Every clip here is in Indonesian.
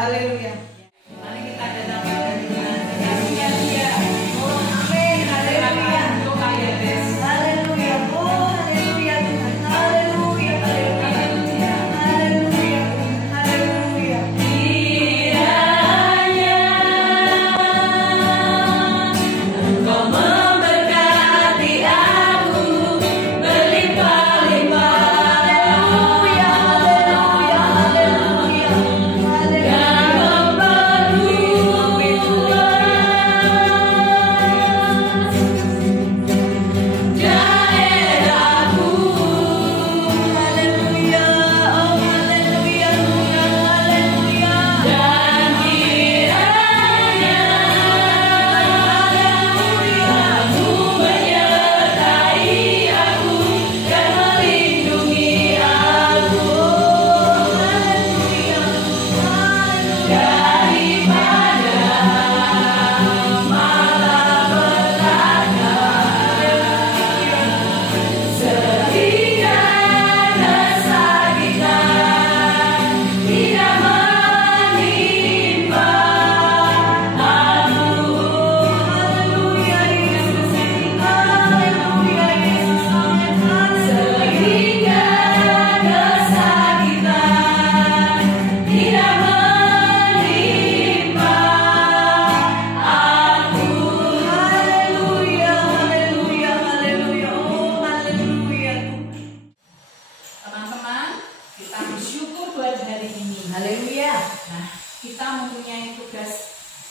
Haleluya. Mari kita datangkan dari haleluya dia. Oh amin. Haleluya. Doa ya Bes. Haleluya. Oh haleluya Tuhan. Haleluya. Haleluya. Haleluya. Haleluya. Kiranya Engkau memberkati aku berlimpah-limpah. Haleluya. Haleluya. Haleluya. Haleluya. Nah, kita mempunyai tugas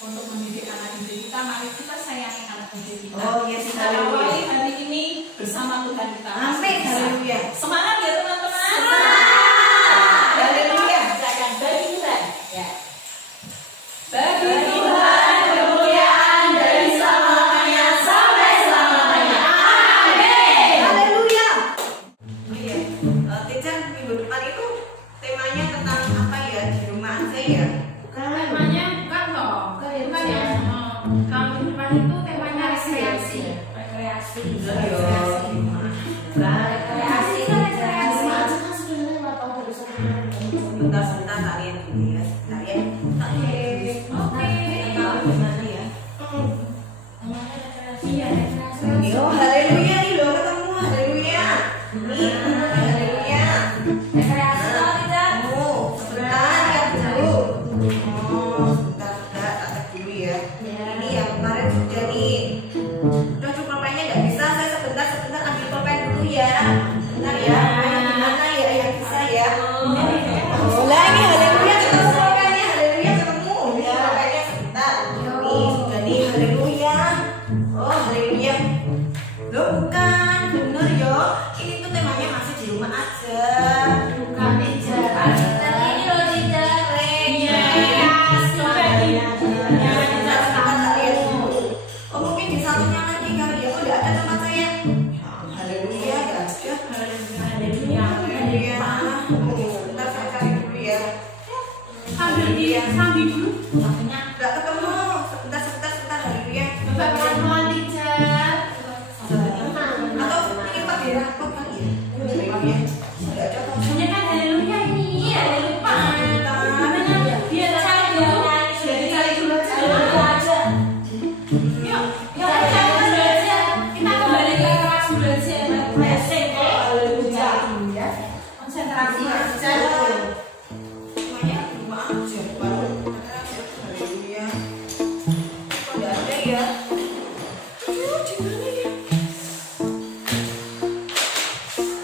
untuk mendidik anak didik kita. Mari kita sayangi anak didik kita. Oh yes, kita awali hari ini bersama Tuhan kita. Amin. Haleluya. Semangat ya teman-teman. Semangat. Haleluya. Silakan bagi Tuhan. Ya. Bagi Tuhan kemuliaan dari selamanya sampai selamanya. Amin. Haleluya. Iya. Teacher minggu depan itu temanya tentang apa ya, di rumah aja ya? Temanya bukan toh, bukan ya. Kalau di depan itu temanya rekreasi. Rekreasi. Sebentar kalian dulu ya. Kalian oke. Gimana ya? Yo, haleluya nih loh, ketemu haleluya. Haleluya. Rekreasi loh tidak? Sebentar ya dulu. Sebentar tak dulu ya. Ini yang kemarin sudah nih. Udah cukup pulpennya nggak bisa, saya sebentar ambil pulpen dulu ya. Sebentar ya. Gimana ya yang bisa ya? Lah ini haleluya ketemu pulpennya, haleluya ketemu. Ya pulpennya sebentar. Nih sudah nih haleluya. Oh haleluya. Loh bukan, bener yo. Ini tuh temanya masih di rumah aja. Bukan bicara. Ini loh bicara. Oh mungkin di satunya lagi kali ya. Oh tidak ada tempat saya. Haleluya, ya sudah. Haleluya. Haleluya. Bentar saya cari dulu ya. Haleluya. Sambil dulu. Nggak ketemu. Sebentar. Haleluya. Coba pelan-pelan teacher. Atau ini Pak dirapot kali ya? Haleluya. Nggak ada kosongnya kan haleluya ini. Iya, lupa. Dia cari dulu. Sudah dicari dulu aja. Yuk, kita cari aja. Kita kembali ke kelas belajar. Mesej kok haleluya. Konsentrasi aja. Semuanya rumah aja. Haleluya. Kok nggak ada ya? Aduh, di mana ya?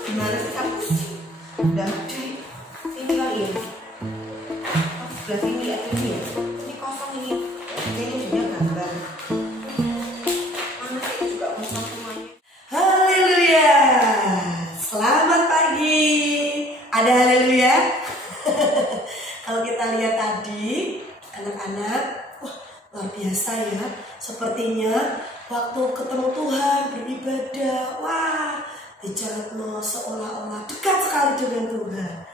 Gimana sih aku sih? Udah ada. Ini kali ya. Oh, sebelah sini ya, ini ya. Ini kosong ini. Ini punya gambar. Mana sih juga kosong semuanya. Haleluya. Selamat pagi. Ada haleluya? Kalau kita lihat tadi, anak-anak, wah luar biasa ya. Sepertinya waktu ketemu Tuhan beribadah, wah bicara seolah-olah dekat sekali dengan Tuhan.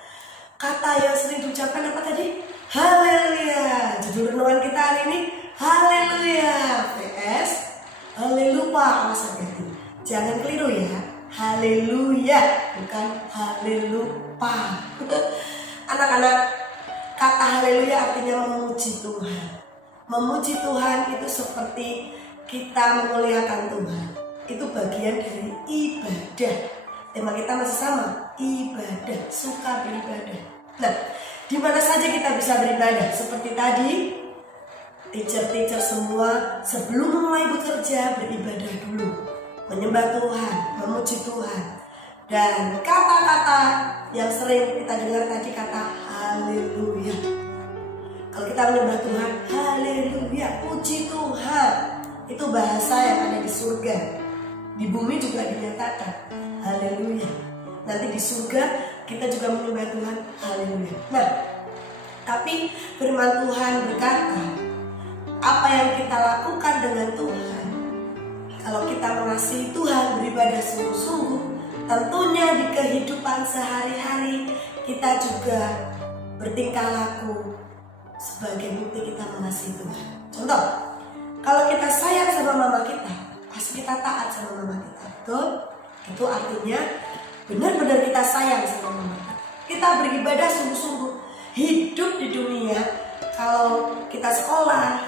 Kata yang sering diucapkan apa tadi? Haleluya. Judul renungan kita hari ini haleluya. PS haleluya. Awas hati-hati. Jangan keliru ya. Haleluya bukan haleluya. Anak-anak, Kata haleluya artinya memuji Tuhan. Memuji Tuhan itu seperti kita memuliakan Tuhan. Itu bagian dari ibadah. Tema kita masih sama, ibadah, suka beribadah. Nah, di mana saja kita bisa beribadah. Seperti tadi, teacher-teacher semua sebelum mulai bekerja beribadah dulu, menyembah Tuhan, memuji Tuhan. Dan kata-kata yang sering kita dengar tadi kata haleluya. Kalau kita menyembah Tuhan, haleluya, puji Tuhan. Itu bahasa yang ada di surga. Di bumi juga dinyatakan haleluya. Nanti di surga kita juga menyembah Tuhan, haleluya. Nah, tapi firman Tuhan berkata, apa yang kita lakukan dengan Tuhan, kalau kita mengasihi Tuhan, beribadah sungguh-sungguh, tentunya di kehidupan sehari-hari kita juga bertingkah laku sebagai bukti kita mengasihi Tuhan. Contoh, kalau kita sayang sama mama kita, pasti kita taat sama mama kita, betul? Itu artinya benar-benar kita sayang sama mama kita. Kita beribadah sungguh-sungguh, hidup di dunia. Kalau kita sekolah,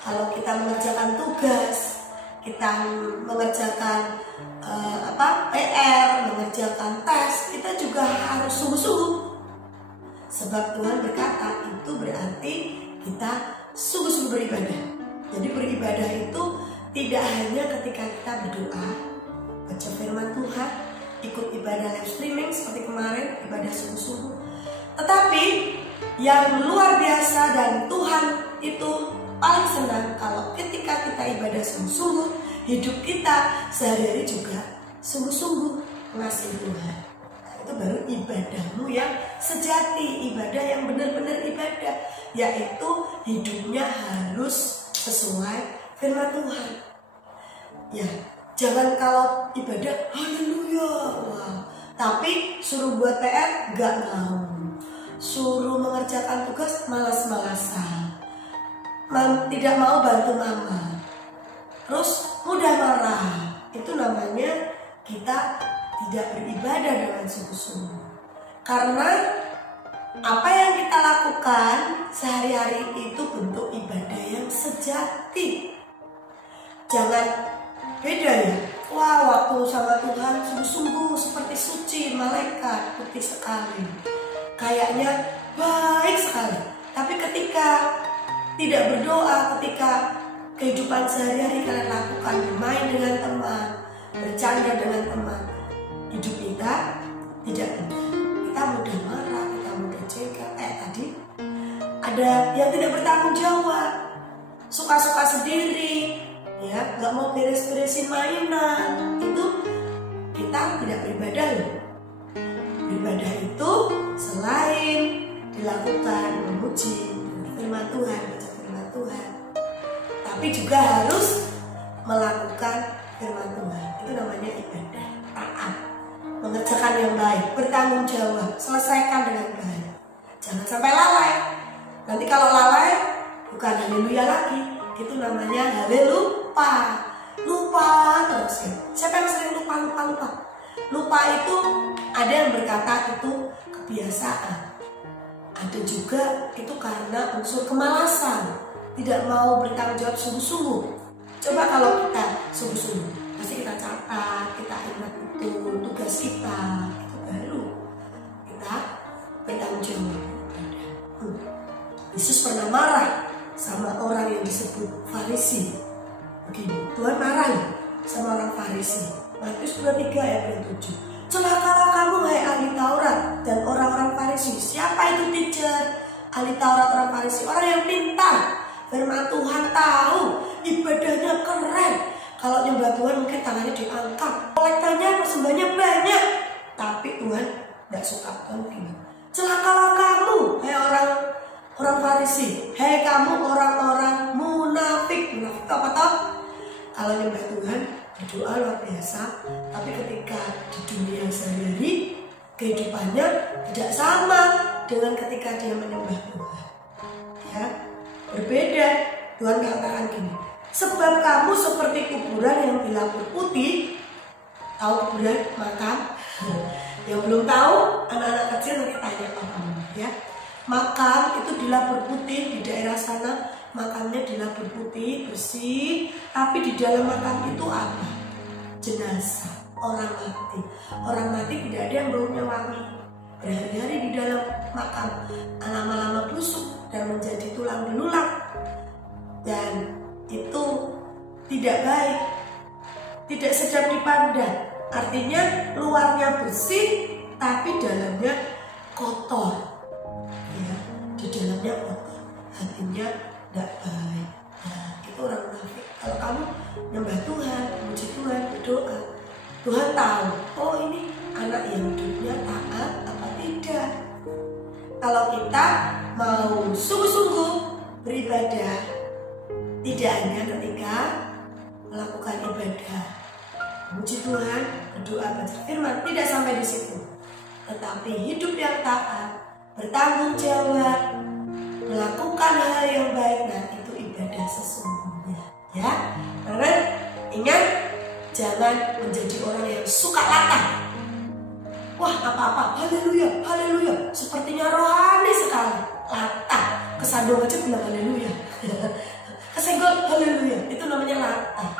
kalau kita mengerjakan tugas, kita mengerjakan PR, mengerjakan tes, kita juga harus sungguh-sungguh. Sebab Tuhan berkata itu berarti kita sungguh-sungguh beribadah. Jadi beribadah itu tidak hanya ketika kita berdoa, baca firman Tuhan, ikut ibadah live streaming seperti kemarin, ibadah sungguh-sungguh. Tetapi yang luar biasa dan Tuhan itu paling senang kalau ketika kita ibadah sungguh-sungguh, hidup kita sehari-hari juga sungguh-sungguh mengasihi Tuhan. Nah, itu baru ibadahmu yang sejati, ibadah yang benar-benar ibadah, yaitu hidupnya harus sesuai firman Tuhan. Ya, jangan kalau ibadah haleluya, wow, tapi suruh buat PR gak mau, suruh mengerjakan tugas malas-malasan, tidak mau bantu mama, terus mudah marah. Itu namanya kita tidak beribadah dengan sungguh-sungguh. Karena apa yang kita lakukan sehari-hari itu bentuk ibadah yang sejati. Jangan beda ya, wah waktu sama Tuhan sungguh-sungguh seperti suci, malaikat, putih sekali, kayaknya baik sekali. Tapi ketika tidak berdoa, ketika kehidupan sehari-hari kalian lakukan, bermain dengan teman, bercanda dengan teman, hidup kita tidak benar. Kita mudah marah, kita mudah cengkel. Tadi ada yang tidak bertanggung jawab, suka-suka sendiri, ya, nggak mau beres-beresin mainan. Itu kita tidak beribadah loh. Beribadah itu selain dilakukan memuji firman Tuhan, baca firman Tuhan, tapi juga harus melakukan firman Tuhan. Itu namanya ibadah, taat, mengerjakan yang baik, bertanggung jawab, selesaikan dengan baik. Jangan sampai lalai. Nanti kalau lalai bukan haleluya lagi, itu namanya halelupa. Lupa terus ya. Siapa yang sering lupa? Lupa itu ada yang berkata itu kebiasaan. Ada juga itu karena unsur kemalasan, tidak mau bertanggung jawab sungguh-sungguh. Coba kalau kita sungguh-sungguh, pasti kita catat, kita ingat itu tugas kita, itu baru kita bertanggung jawab. Yesus pernah marah sama orang yang disebut Farisi. Begini, Tuhan marah ya sama orang Farisi. Matius 23 ayat 7. Celakalah kamu hai ahli Taurat dan orang-orang Farisi. Siapa itu teacher? Ahli Taurat, orang Farisi, orang yang pintar. Firman Tuhan tahu, ibadahnya keren. Kalau nyembah Tuhan mungkin tangannya diangkat, kolektanya, persembahannya banyak. Tapi Tuhan tidak suka. Tuhan gimana? Celakalah kamu hai orang Farisi, hai kamu orang-orang munafik. Munafik apa toh? Kalau nyembah Tuhan berdoa luar biasa, tapi ketika di dunia sehari-hari kehidupannya tidak sama dengan ketika dia menyembah Tuhan. Ya, berbeda. Tuhan katakan gini, sebab kamu seperti kuburan yang dilapur putih. Tahu kuburan makam? Yang belum tahu, anak-anak kecil nanti tanya papamu, ya. makan itu di Labur Putih, di daerah sana makannya di Labur Putih bersih, tapi di dalam makam itu apa? Jenazah, orang mati. Orang mati tidak ada yang baunya wangi, berhari-hari di dalam makam, lama-lama busuk dan menjadi tulang belulang, dan itu tidak baik, tidak sedap dipandang. Artinya luarnya bersih tapi dalamnya kotor, ya, di dalamnya kotor, hatinya tidak baik. Nah, itu orang munafik. Kalau kamu nyembah Tuhan, memuji Tuhan, berdoa, Tuhan tahu, oh ini anak yang hidupnya taat apa tidak. Kalau kita mau sungguh-sungguh beribadah, tidak hanya ketika melakukan ibadah, memuji Tuhan, berdoa, baca firman, tidak sampai di situ, tetapi hidup yang taat, bertanggung jawab, melakukan hal yang baik, nah itu ibadah sesungguhnya, ya. Karena ingat, jangan menjadi orang yang suka latah. Wah, apa-apa, haleluya, haleluya, sepertinya rohani sekali, latah, kesandung aja bilang haleluya, kesenggol haleluya, itu namanya latah.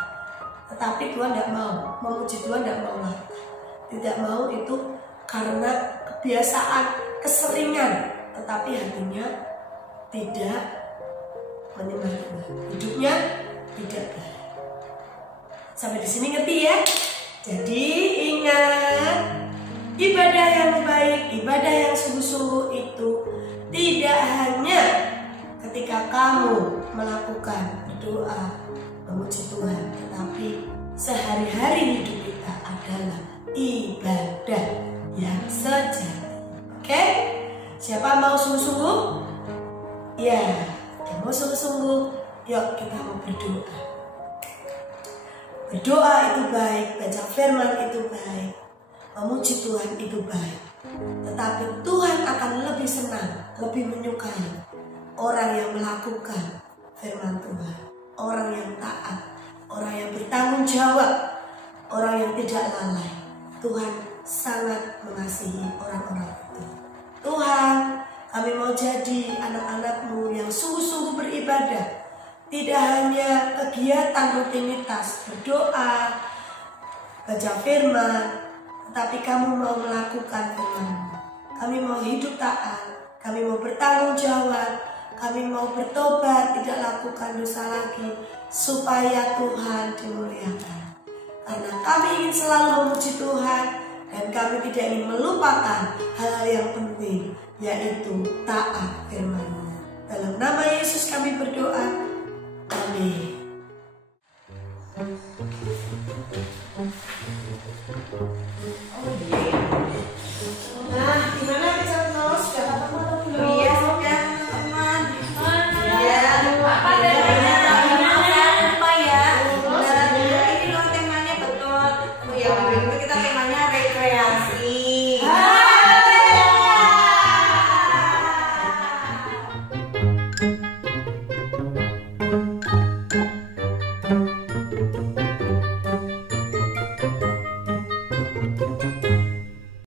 Tetapi Tuhan tidak mau, memuji Tuhan tidak mau latah, tidak mau itu karena kebiasaan, keseringan, tetapi hatinya tidak menyembah Tuhan, hidupnya tidak baik. Sampai di sini ngerti ya? Jadi ingat, ibadah yang baik, ibadah yang sungguh-sungguh itu tidak hanya ketika kamu melakukan berdoa, memuji Tuhan, tetapi sehari-hari hidup kita adalah ibadah yang sejati. Oke? Siapa mau sungguh-sungguh? Ya, yang mau sungguh-sungguh, yuk kita mau berdoa. Berdoa itu baik, baca firman itu baik, memuji Tuhan itu baik. Tetapi Tuhan akan lebih senang, lebih menyukai orang yang melakukan firman Tuhan, orang yang taat, orang yang bertanggung jawab, orang yang tidak lalai. Tuhan sangat mengasihi orang-orang itu. Tuhan, kami mau jadi anak-anak-Mu yang sungguh-sungguh beribadah, tidak hanya kegiatan rutinitas berdoa, baca firman, tetapi kami mau melakukan firman-Mu. Kami mau hidup taat, kami mau bertanggung jawab, kami mau bertobat, tidak lakukan dosa lagi, supaya Tuhan dimuliakan. Karena kami ingin selalu memuji Tuhan, dan kami tidak ingin melupakan hal-hal yang penting, yaitu taat